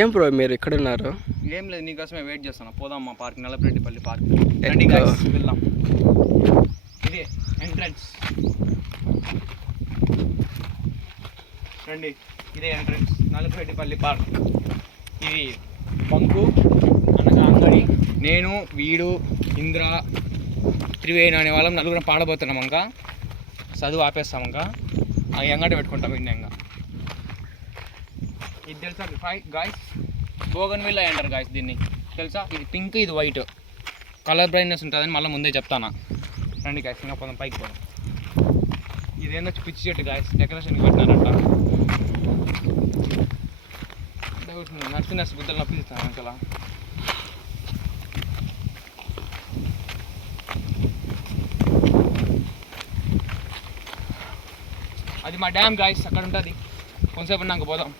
ఏం బ్రో మీరు ఇక్కడ ఉన్నారు? ఏం లేదు, నీకోసమే వెయిట్ చేస్తాను. పోదాం మా పార్క్, నల్లపరెడ్డిపల్లి పార్క్. రండి గైస్, వెళ్దాం. ఇదే ఎంట్రన్స్. రండి, ఇదే ఎంట్రన్స్ నల్లపరెడ్డిపల్లి పార్క్. ఇది బంకు అనగా అంగడి. నేను, వీడు, ఇంద్ర, త్రివేణి అనే వాళ్ళం నలుగురం పాడబోతున్నాం. ఇంకా చదువు ఆపేస్తాం. ఇంకా ఆ ఎంగట పెట్టుకుంటాం. ఇండియంగా ఇది తెలుసా గాయస్? బోగన్విల్లా అంటారు గాయస్ దీన్ని, తెలుసా? ఇది పింక్, ఇది వైట్, కలర్ బ్రైట్నెస్ ఉంటుందని మళ్ళీ ముందే చెప్తాను. రండి గాయస్, ఇంకా పోదాం, పైకి పోదాం. ఇదేందో పిచ్చి చెట్టు గాయస్, డెకరేషన్కి పెట్టినారంట. నర్సు గుద్దలు నొప్పిస్తాను అసలు. అది మా డ్యామ్ గాయస్, అక్కడ ఉంటుంది. కొంతసేపు ఉన్నాక పోదాం.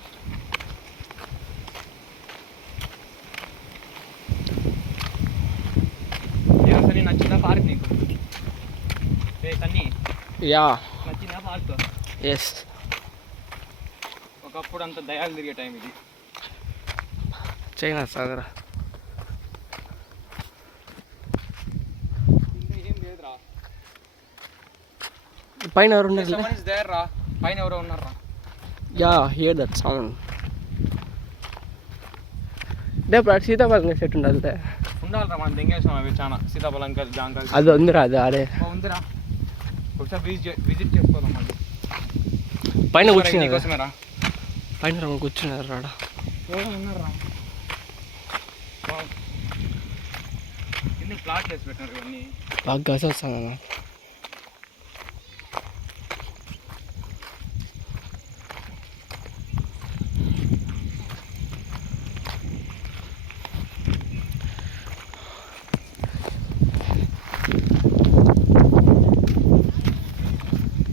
నచ్చిందా పార్క్ నీకు? సన్నీ, యా, నచ్చిందా పార్క్? ఎస్. ఒకప్పుడు అంత దయాలు తిరిగే టైం ఇది. చైనా సాగరా ఏం లేదురా. పైన ఎవరు ఉన్నారు? రా, పైన ఎవరో ఉన్నారా? Yeah, here that sound. రేపు సీతాఫలం చెట్టు ఉండాలి. ఉండాలిరా, మనం దెంగేసాం అవి చాలా. సీతాఫలం జాంకాయలు అది ఉందిరా, అది ఆడే ఉందిరా. ఒకసారి విజిట్ చేసుకోదాం. మళ్ళీ పైన కూర్చున్నారు. నీకోసమేరా, పైన కూర్చున్నారు. రాడా ఉన్నారా? ఎన్ని ప్లాట్ వేసి పెట్టినారు ఇవన్నీ. బాగా గస వస్తాను.